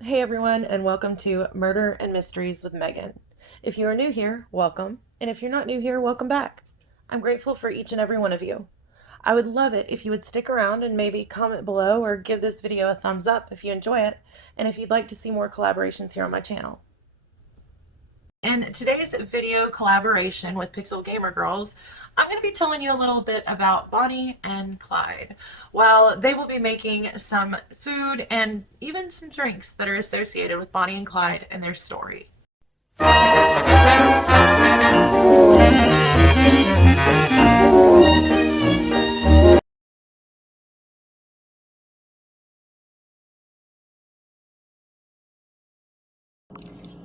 Hey everyone, and welcome to Murder and Mysteries with Megan. If you are new here, welcome, and if you're not new here, welcome back. I'm grateful for each and every one of you. I would love it if you would stick around and maybe comment below or give this video a thumbs up if you enjoy it, and if you'd like to see more collaborations here on my channel. In today's video collaboration with Pixel Gamer Girls, I'm going to be telling you a little bit about Bonnie and Clyde. Well, they will be making some food and even some drinks that are associated with Bonnie and Clyde and their story.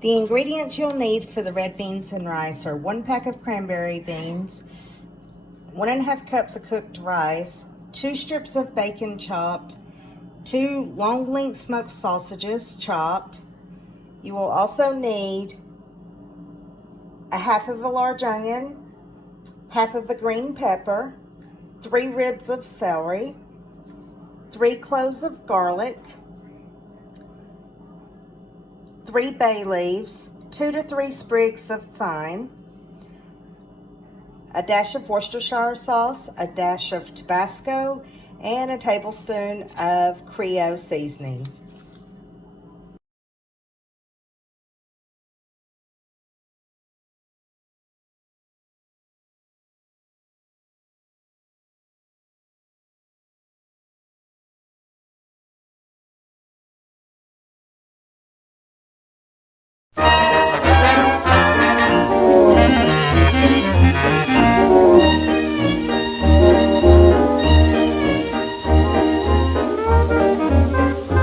The ingredients you'll need for the red beans and rice are 1 pack of cranberry beans, 1.5 cups of cooked rice, 2 strips of bacon chopped, 2 long length smoked sausages chopped. You will also need a half of a large onion, half of a green pepper, 3 ribs of celery, 3 cloves of garlic, 3 bay leaves, 2 to 3 sprigs of thyme, a dash of Worcestershire sauce, a dash of Tabasco, and a tablespoon of Creole seasoning.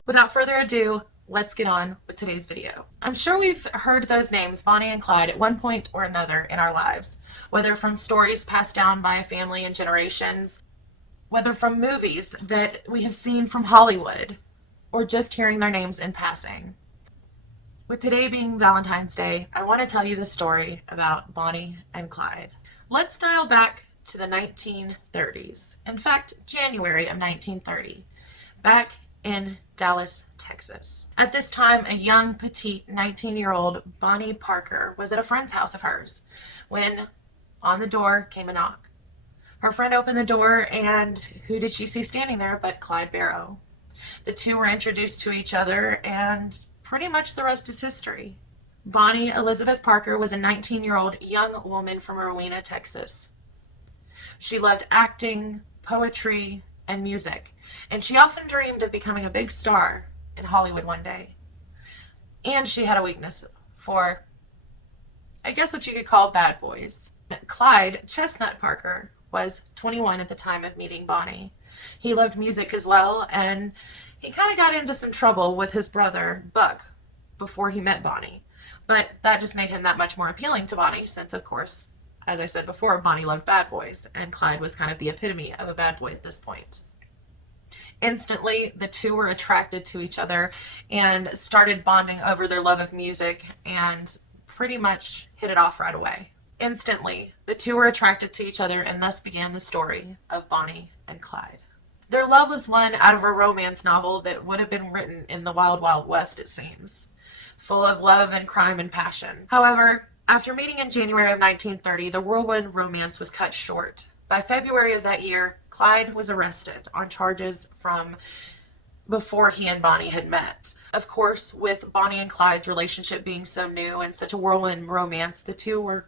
Without further ado, let's get on with today's video. I'm sure we've heard those names, Bonnie and Clyde, at one point or another in our lives, whether from stories passed down by a family in generations, whether from movies that we have seen from Hollywood, or just hearing their names in passing. With today being Valentine's Day, I want to tell you the story about Bonnie and Clyde. Let's dial back to the 1930s. In fact, January of 1930, back in Dallas, Texas. At this time, a young, petite 19-year-old Bonnie Parker was at a friend's house of hers when on the door came a knock. Her friend opened the door, and who did she see standing there but Clyde Barrow? The two were introduced to each other, and pretty much the rest is history. Bonnie Elizabeth Parker was a 19-year-old young woman from Rowena, Texas. She loved acting, poetry, and music, and she often dreamed of becoming a big star in Hollywood one day. And she had a weakness for, I guess what you could call bad boys. Clyde Chestnut Parker was 21 at the time of meeting Bonnie. He loved music as well, and he kind of got into some trouble with his brother, Buck, before he met Bonnie. But that just made him that much more appealing to Bonnie, since, of course, as I said before, Bonnie loved bad boys, and Clyde was kind of the epitome of a bad boy at this point. Instantly, the two were attracted to each other and started bonding over their love of music and pretty much hit it off right away. Instantly, the two were attracted to each other, and thus began the story of Bonnie and Clyde. Their love was one out of a romance novel that would have been written in the Wild Wild West, it seems, full of love and crime and passion. However, after meeting in January of 1930, the whirlwind romance was cut short. By February of that year, Clyde was arrested on charges from before he and Bonnie had met. Of course, with Bonnie and Clyde's relationship being so new and such a whirlwind romance, the two were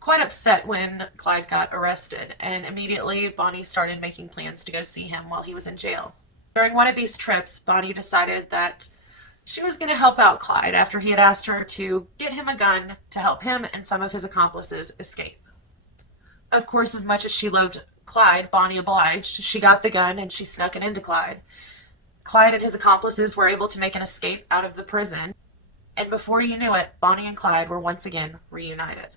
quite upset when Clyde got arrested, and immediately Bonnie started making plans to go see him while he was in jail. During one of these trips, Bonnie decided that she was going to help out Clyde after he had asked her to get him a gun to help him and some of his accomplices escape. Of course, as much as she loved Clyde, Bonnie obliged. She got the gun and she snuck it into Clyde. Clyde and his accomplices were able to make an escape out of the prison, and before you knew it, Bonnie and Clyde were once again reunited.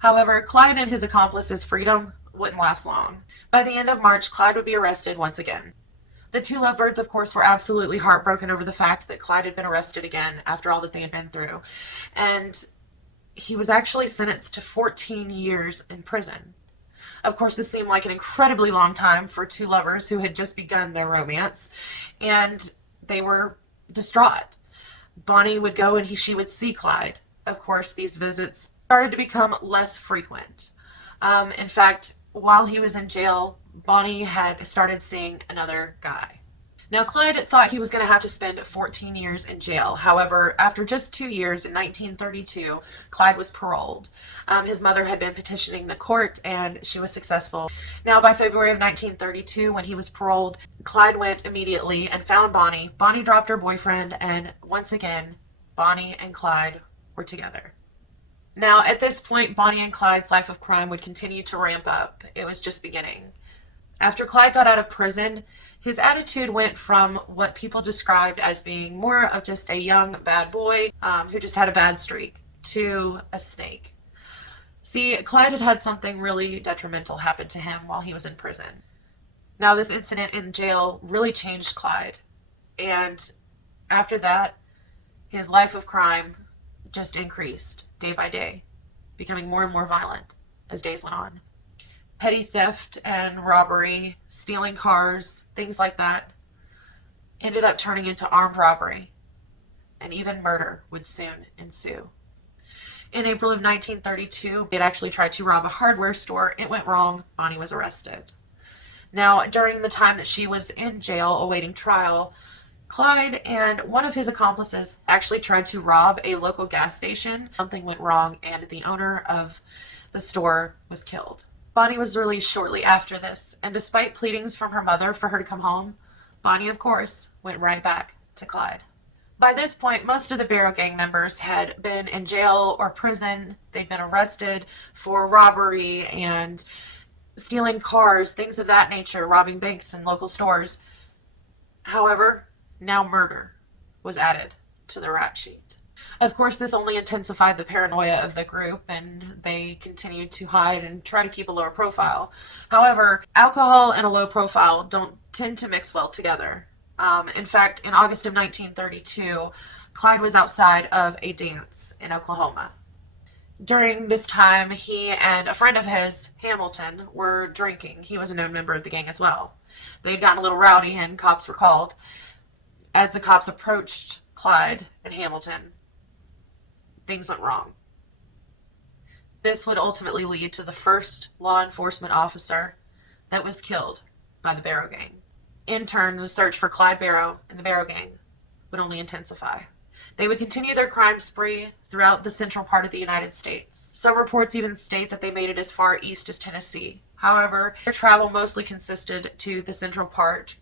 However, Clyde and his accomplices' freedom wouldn't last long. By the end of March, Clyde would be arrested once again. The two lovebirds, of course, were absolutely heartbroken over the fact that Clyde had been arrested again after all that they had been through, and he was actually sentenced to 14 years in prison. Of course, this seemed like an incredibly long time for two lovers who had just begun their romance, and they were distraught. Bonnie would go and she would see Clyde. Of course, these visits started to become less frequent. In fact, while he was in jail, Bonnie had started seeing another guy. Now, Clyde thought he was going to have to spend 14 years in jail. However, after just 2 years in 1932, Clyde was paroled. His mother had been petitioning the court and she was successful. Now, by February of 1932, when he was paroled, Clyde went immediately and found Bonnie. Bonnie dropped her boyfriend, and once again, Bonnie and Clyde were together. Now, at this point, Bonnie and Clyde's life of crime would continue to ramp up. It was just beginning. After Clyde got out of prison, his attitude went from what people described as being more of just a young bad boy who just had a bad streak to a snake. See, Clyde had had something really detrimental happen to him while he was in prison. Now, this incident in jail really changed Clyde. And after that, his life of crime just increased day by day, becoming more and more violent as days went on. Petty theft and robbery, stealing cars, things like that, ended up turning into armed robbery, and even murder would soon ensue. In April of 1932, he had actually tried to rob a hardware store. It went wrong. Bonnie was arrested. Now, during the time that she was in jail awaiting trial, Clyde and one of his accomplices actually tried to rob a local gas station. Something went wrong, and the owner of the store was killed. Bonnie was released shortly after this, and despite pleadings from her mother for her to come home, Bonnie, of course, went right back to Clyde. By this point, most of the Barrow Gang members had been in jail or prison. They'd been arrested for robbery and stealing cars, things of that nature, robbing banks and local stores. However, now murder was added to the rap sheet. Of course, this only intensified the paranoia of the group, and they continued to hide and try to keep a lower profile. However, alcohol and a low profile don't tend to mix well together. In fact, in August of 1932, Clyde was outside of a dance in Oklahoma. During this time, he and a friend of his, Hamilton, were drinking. He was a known member of the gang as well. They had gotten a little rowdy, and cops were called. As the cops approached Clyde and Hamilton, things went wrong. This would ultimately lead to the first law enforcement officer that was killed by the Barrow Gang. In turn, the search for Clyde Barrow and the Barrow Gang would only intensify. They would continue their crime spree throughout the central part of the United States. Some reports even state that they made it as far east as Tennessee. However, their travel mostly consisted to the central part,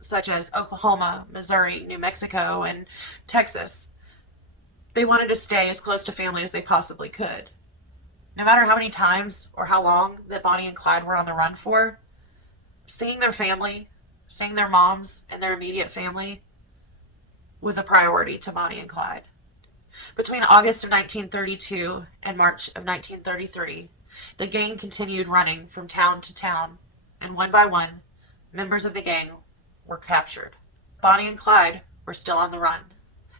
such as Oklahoma, Missouri, New Mexico, and Texas. They wanted to stay as close to family as they possibly could. No matter how many times or how long that Bonnie and Clyde were on the run for, seeing their family, seeing their moms and their immediate family was a priority to Bonnie and Clyde. Between August of 1932 and March of 1933, the gang continued running from town to town, and one by one, members of the gang were captured. Bonnie and Clyde were still on the run.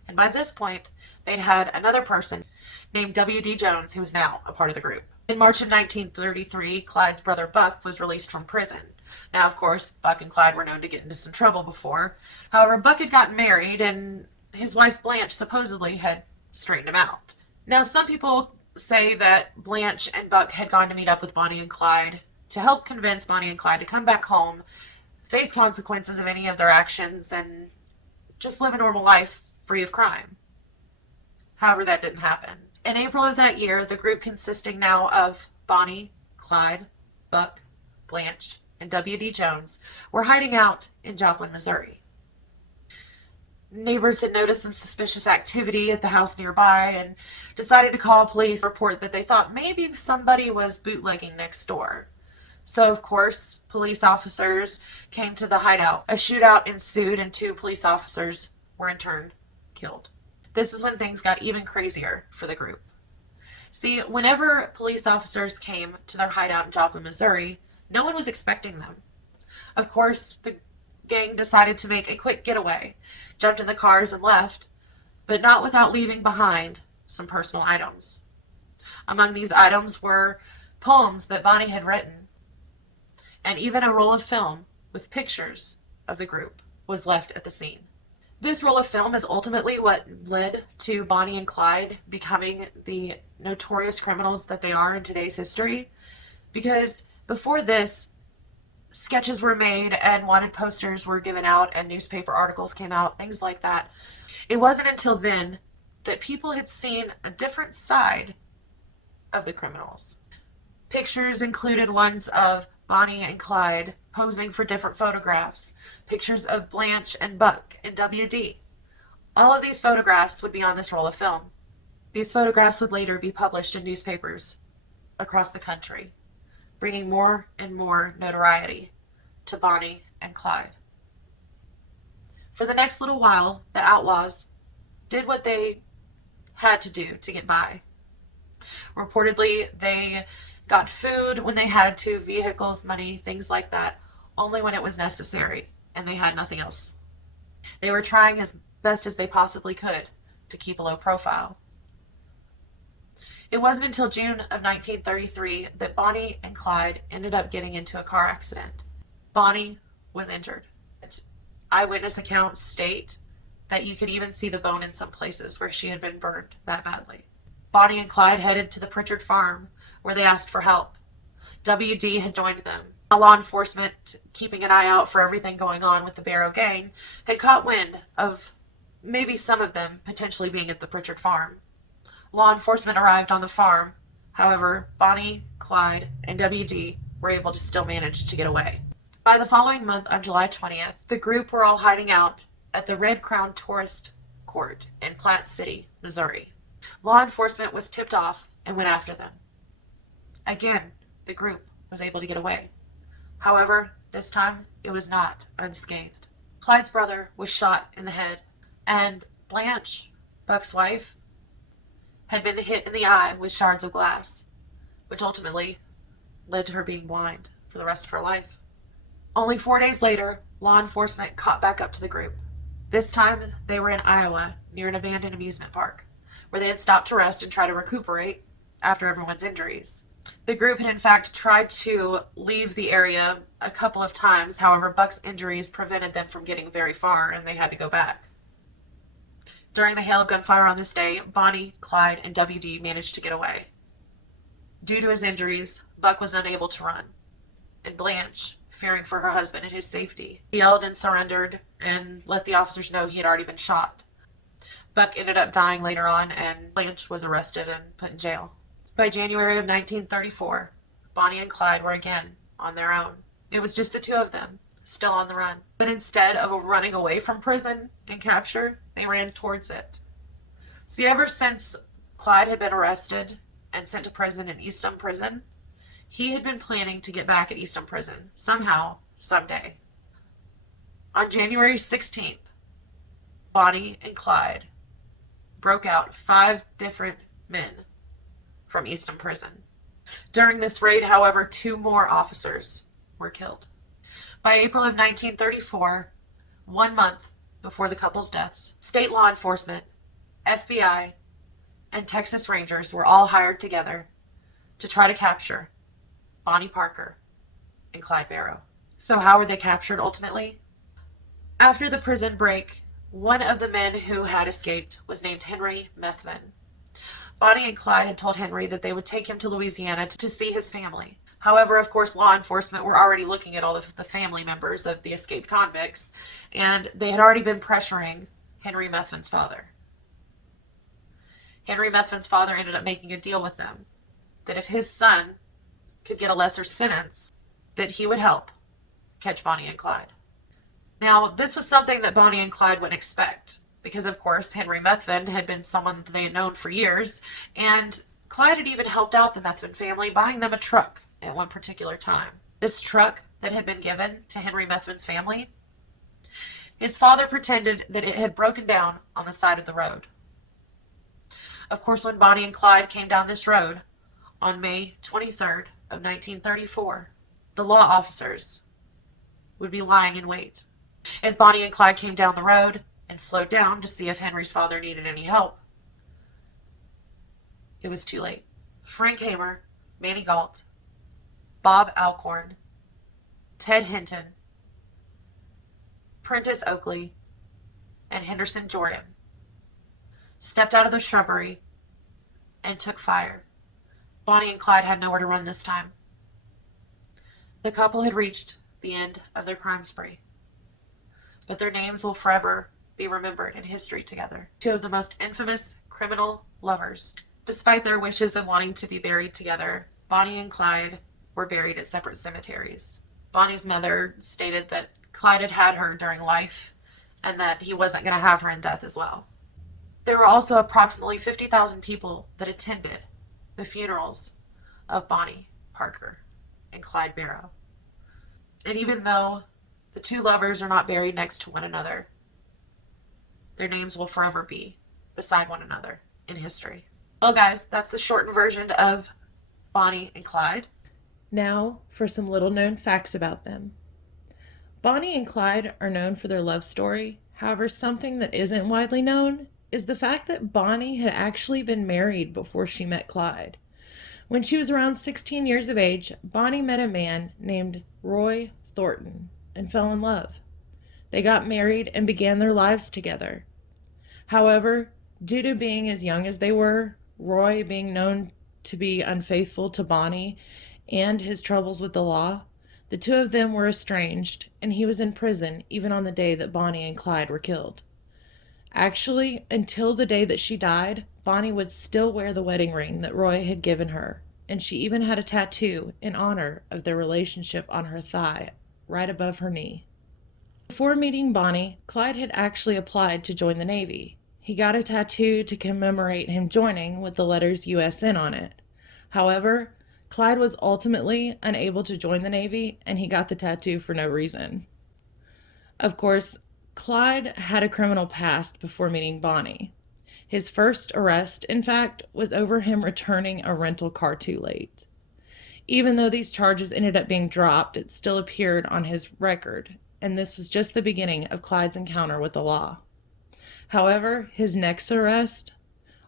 And by this point, they'd had another person named W.D. Jones, who was now a part of the group. In March of 1933, Clyde's brother Buck was released from prison. Now, of course, Buck and Clyde were known to get into some trouble before. However, Buck had gotten married, and his wife Blanche supposedly had straightened him out. Now, some people say that Blanche and Buck had gone to meet up with Bonnie and Clyde to help convince Bonnie and Clyde to come back home, face consequences of any of their actions, and just live a normal life free of crime. However, that didn't happen. In April of that year, the group consisting now of Bonnie, Clyde, Buck, Blanche, and W.D. Jones were hiding out in Joplin, Missouri. Neighbors had noticed some suspicious activity at the house nearby and decided to call police to report that they thought maybe somebody was bootlegging next door. So, of course, police officers came to the hideout. A shootout ensued, and 2 police officers were in turn killed. This is when things got even crazier for the group. See, whenever police officers came to their hideout in Joplin, Missouri, no one was expecting them. Of course, the gang decided to make a quick getaway, jumped in the cars and left, but not without leaving behind some personal items. Among these items were poems that Bonnie had written, and even a roll of film with pictures of the group was left at the scene. This roll of film is ultimately what led to Bonnie and Clyde becoming the notorious criminals that they are in today's history. Because before this, sketches were made and wanted posters were given out and newspaper articles came out, things like that. It wasn't until then that people had seen a different side of the criminals. Pictures included ones of Bonnie and Clyde posing for different photographs, pictures of Blanche and Buck in WD. All of these photographs would be on this roll of film. These photographs would later be published in newspapers across the country, bringing more and more notoriety to Bonnie and Clyde. For the next little while, the outlaws did what they had to do to get by. Reportedly, they got food when they had to, vehicles, money, things like that, only when it was necessary, and they had nothing else. They were trying as best as they possibly could to keep a low profile. It wasn't until June of 1933 that Bonnie and Clyde ended up getting into a car accident. Bonnie was injured. Eyewitness accounts state that you could even see the bone in some places where she had been burned that badly. Bonnie and Clyde headed to the Pritchard farm where they asked for help. WD had joined them. Law enforcement, keeping an eye out for everything going on with the Barrow gang, had caught wind of maybe some of them potentially being at the Pritchard farm. Law enforcement arrived on the farm. However, Bonnie, Clyde, and WD were able to still manage to get away. By the following month, on July 20th, the group were all hiding out at the Red Crown Tourist Court in Platte City, Missouri. Law enforcement was tipped off and went after them. Again, the group was able to get away. However, this time it was not unscathed. Clyde's brother was shot in the head, and Blanche, Buck's wife, had been hit in the eye with shards of glass, which ultimately led to her being blind for the rest of her life. Only 4 days later, law enforcement caught back up to the group. This time, they were in Iowa, near an abandoned amusement park, where they had stopped to rest and try to recuperate after everyone's injuries. The group had in fact tried to leave the area a couple of times. However, Buck's injuries prevented them from getting very far, and they had to go back. During the hail of gunfire on this day, Bonnie, Clyde, and WD managed to get away. Due to his injuries, Buck was unable to run, and Blanche, fearing for her husband and his safety, yelled and surrendered and let the officers know he had already been shot. Buck ended up dying later on, and Blanche was arrested and put in jail. By January of 1934, Bonnie and Clyde were again on their own. It was just the two of them, still on the run. But instead of running away from prison and capture, they ran towards it. See, ever since Clyde had been arrested and sent to prison in Eastham Prison, he had been planning to get back at Eastham Prison somehow, someday. On January 16th, Bonnie and Clyde broke out 5 different men from Eastham Prison. During this raid, however, 2 more officers were killed. By April of 1934, 1 month before the couple's deaths, state law enforcement, FBI, and Texas Rangers were all hired together to try to capture Bonnie Parker and Clyde Barrow. So how were they captured ultimately? After the prison break, one of the men who had escaped was named Henry Methvin. Bonnie and Clyde had told Henry that they would take him to Louisiana to see his family. However, of course, law enforcement were already looking at all of the family members of the escaped convicts, and they had already been pressuring Henry Methvin's father. Henry Methvin's father ended up making a deal with them that if his son could get a lesser sentence, that he would help catch Bonnie and Clyde. Now, this was something that Bonnie and Clyde wouldn't expect, because of course Henry Methvin had been someone that they had known for years, and Clyde had even helped out the Methvin family, buying them a truck at one particular time. This truck that had been given to Henry Methvin's family, his father pretended that it had broken down on the side of the road. Of course, when Bonnie and Clyde came down this road on May 23rd of 1934, the law officers would be lying in wait. As Bonnie and Clyde came down the road and slowed down to see if Henry's father needed any help, it was too late. Frank Hamer, Manny Galt, Bob Alcorn, Ted Hinton, Prentice Oakley, and Henderson Jordan stepped out of the shrubbery and took fire. Bonnie and Clyde had nowhere to run this time. The couple had reached the end of their crime spree, but their names will forever be remembered in history together. Two of the most infamous criminal lovers. Despite their wishes of wanting to be buried together, Bonnie and Clyde were buried at separate cemeteries. Bonnie's mother stated that Clyde had had her during life and that he wasn't going to have her in death as well. There were also approximately 50,000 people that attended the funerals of Bonnie Parker and Clyde Barrow. And even though the two lovers are not buried next to one another, their names will forever be beside one another in history. Well, guys, that's the shortened version of Bonnie and Clyde. Now for some little known facts about them. Bonnie and Clyde are known for their love story. However, something that isn't widely known is the fact that Bonnie had actually been married before she met Clyde. When she was around 16 years of age, Bonnie met a man named Roy Thornton and fell in love. They got married and began their lives together. However, due to being as young as they were, Roy being known to be unfaithful to Bonnie, and his troubles with the law, the two of them were estranged, and he was in prison even on the day that Bonnie and Clyde were killed. Actually, until the day that she died, Bonnie would still wear the wedding ring that Roy had given her, and she even had a tattoo in honor of their relationship on her thigh, right above her knee. Before meeting Bonnie, Clyde had actually applied to join the Navy. He got a tattoo to commemorate him joining with the letters USN on it. However, Clyde was ultimately unable to join the Navy, and he got the tattoo for no reason. Of course, Clyde had a criminal past before meeting Bonnie. His first arrest, in fact, was over him returning a rental car too late. Even though these charges ended up being dropped, it still appeared on his record, and this was just the beginning of Clyde's encounter with the law. However, his next arrest,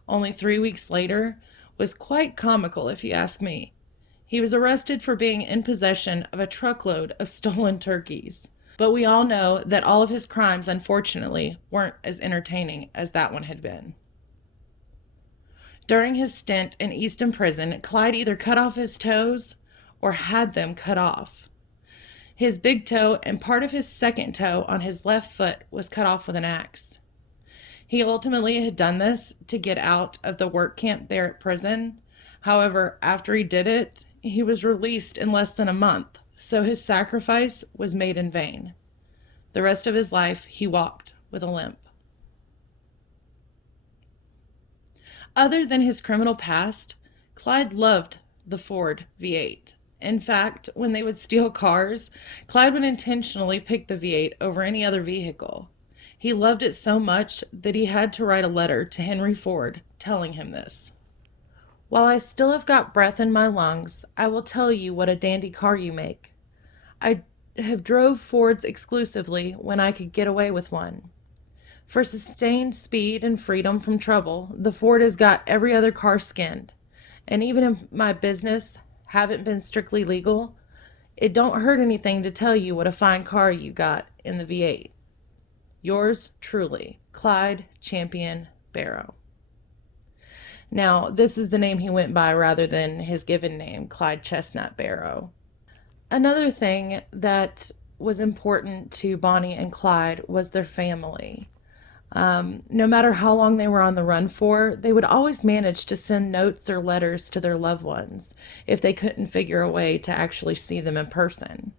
only 3 weeks later, was quite comical if you ask me. He was arrested for being in possession of a truckload of stolen turkeys. But we all know that all of his crimes, unfortunately, weren't as entertaining as that one had been. During his stint in Easton Prison, Clyde either cut off his toes or had them cut off. His big toe and part of his second toe on his left foot was cut off with an axe. He ultimately had done this to get out of the work camp there at prison. However, after he did it, he was released in less than a month, so his sacrifice was made in vain. The rest of his life, he walked with a limp. Other than his criminal past, Clyde loved the Ford V8. In fact, when they would steal cars, Clyde would intentionally pick the V8 over any other vehicle. He loved it so much that he had to write a letter to Henry Ford telling him this. While I still have got breath in my lungs, I will tell you what a dandy car you make. I have drove Fords exclusively when I could get away with one. For sustained speed and freedom from trouble, the Ford has got every other car skinned. And even if my business haven't been strictly legal, it don't hurt anything to tell you what a fine car you got in the V8. Yours truly, Clyde Champion Barrow. Now, this is the name he went by rather than his given name, Clyde Chestnut Barrow. Another thing that was important to Bonnie and Clyde was their family. No matter how long they were on the run for, they would always manage to send notes or letters to their loved ones if they couldn't figure a way to actually see them in person.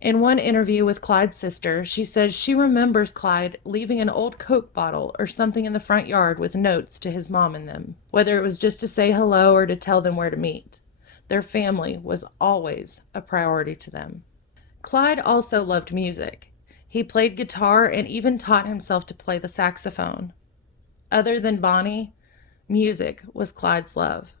In one interview with Clyde's sister, she says she remembers Clyde leaving an old Coke bottle or something in the front yard with notes to his mom in them, whether it was just to say hello or to tell them where to meet. Their family was always a priority to them. Clyde also loved music. He played guitar and even taught himself to play the saxophone. Other than Bonnie, music was Clyde's love.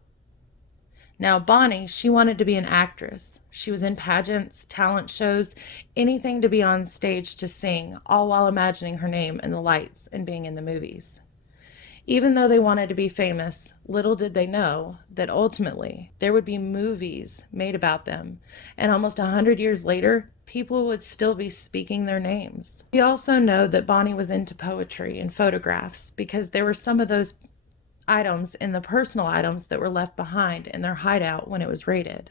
Now, Bonnie, she wanted to be an actress. She was in pageants, talent shows, anything to be on stage to sing, all while imagining her name in the lights and being in the movies. Even though they wanted to be famous, little did they know that ultimately there would be movies made about them, and almost 100 years later, people would still be speaking their names. We also know that Bonnie was into poetry and photographs because there were some of those items in the personal items that were left behind in their hideout when it was raided.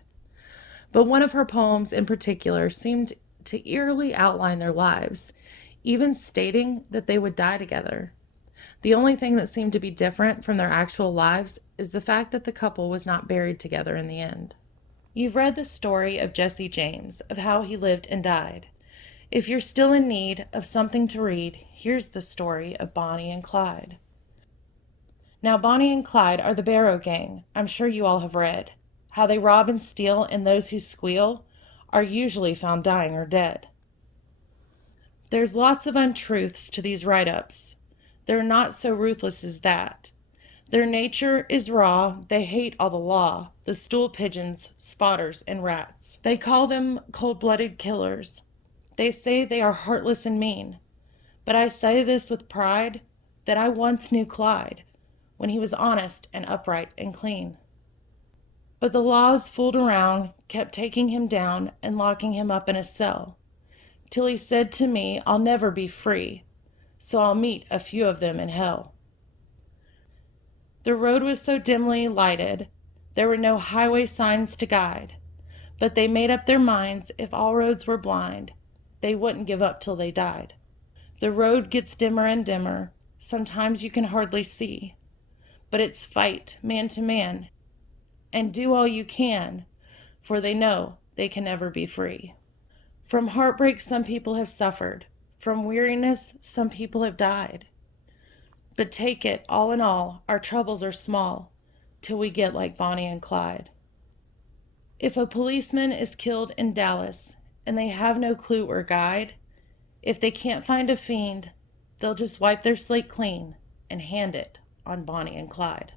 But one of her poems in particular seemed to eerily outline their lives, even stating that they would die together. The only thing that seemed to be different from their actual lives is the fact that the couple was not buried together in the end. You've read the story of Jesse James, of how he lived and died. If you're still in need of something to read, here's the story of Bonnie and Clyde. Now, Bonnie and Clyde are the Barrow Gang. I'm sure you all have read. How they rob and steal, and those who squeal are usually found dying or dead. There's lots of untruths to these write-ups. They're not so ruthless as that. Their nature is raw. They hate all the law, the stool pigeons, spotters, and rats. They call them cold-blooded killers. They say they are heartless and mean. But I say this with pride, that I once knew Clyde, when he was honest and upright and clean. But the laws fooled around, kept taking him down and locking him up in a cell, till he said to me, I'll never be free, so I'll meet a few of them in hell. The road was so dimly lighted, there were no highway signs to guide, but they made up their minds if all roads were blind, they wouldn't give up till they died. The road gets dimmer and dimmer, sometimes you can hardly see, but it's fight man to man, and do all you can, for they know they can never be free. From heartbreak some people have suffered, from weariness some people have died. But take it, all in all, our troubles are small, till we get like Bonnie and Clyde. If a policeman is killed in Dallas, and they have no clue or guide, if they can't find a fiend, they'll just wipe their slate clean and hand it on Bonnie and Clyde.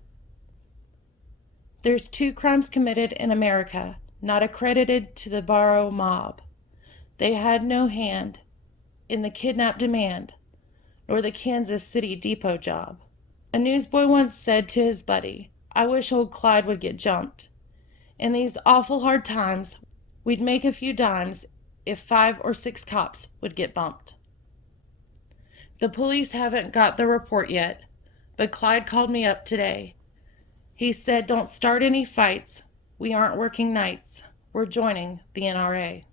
There's 2 crimes committed in America, not accredited to the Barrow mob. They had no hand in the kidnap demand, nor the Kansas City depot job. A newsboy once said to his buddy, I wish old Clyde would get jumped. In these awful hard times, we'd make a few dimes if 5 or 6 cops would get bumped. The police haven't got the report yet, but Clyde called me up today. He said, don't start any fights. We aren't working nights. We're joining the NRA.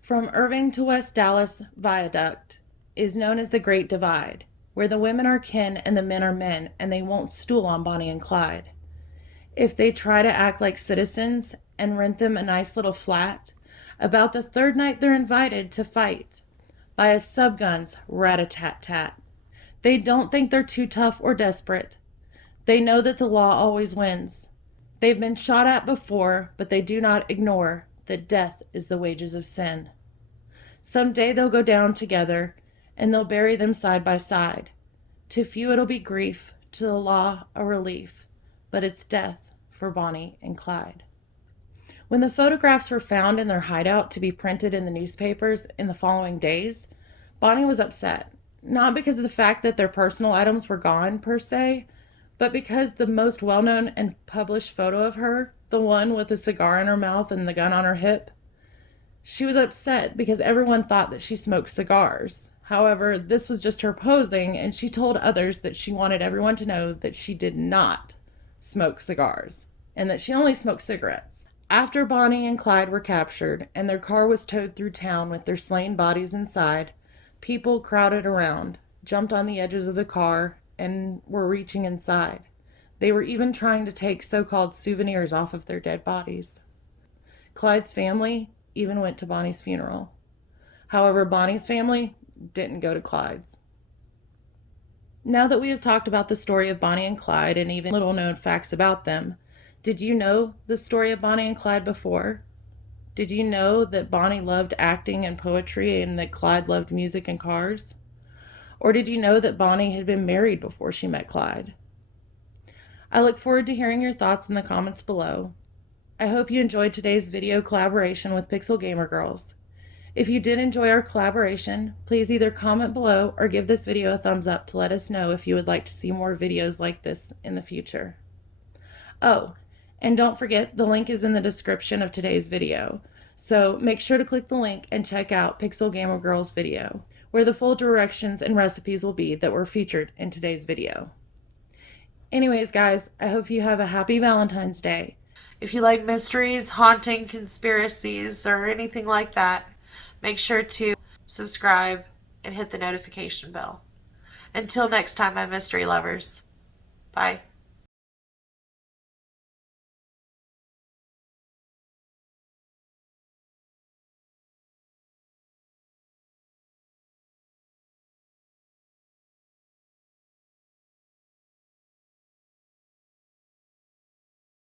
From Irving to West Dallas Viaduct is known as the Great Divide, where the women are kin and the men are men, and they won't stool on Bonnie and Clyde. If they try to act like citizens and rent them a nice little flat, about the 3rd night they're invited to fight by a subgun's rat-a-tat-tat. They don't think they're too tough or desperate. They know that the law always wins. They've been shot at before, but they do not ignore that death is the wages of sin. Someday they'll go down together, and they'll bury them side by side. To few it'll be grief, to the law a relief, but it's death for Bonnie and Clyde. When the photographs were found in their hideout to be printed in the newspapers in the following days, Bonnie was upset, not because of the fact that their personal items were gone per se, but because the most well-known and published photo of her, the one with the cigar in her mouth and the gun on her hip, she was upset because everyone thought that she smoked cigars. However, this was just her posing, and she told others that she wanted everyone to know that she did not smoke cigars, and that she only smoked cigarettes. After Bonnie and Clyde were captured, and their car was towed through town with their slain bodies inside, people crowded around, jumped on the edges of the car, and were reaching inside. They were even trying to take so-called souvenirs off of their dead bodies. Clyde's family even went to Bonnie's funeral. However, Bonnie's family didn't go to Clyde's. Now that we have talked about the story of Bonnie and Clyde and even little-known facts about them, did you know the story of Bonnie and Clyde before? Did you know that Bonnie loved acting and poetry and that Clyde loved music and cars? Or did you know that Bonnie had been married before she met Clyde? I look forward to hearing your thoughts in the comments below. I hope you enjoyed today's video collaboration with Pixel Gamer Girls. If you did enjoy our collaboration, please either comment below or give this video a thumbs up to let us know if you would like to see more videos like this in the future. Oh, and don't forget the link is in the description of today's video. So make sure to click the link and check out Pixel Gamer Girl's video, where the full directions and recipes will be that were featured in today's video. Anyways, guys, I hope you have a happy Valentine's Day. If you like mysteries, haunting, conspiracies, or anything like that, make sure to subscribe and hit the notification bell. Until next time, my mystery lovers. Bye.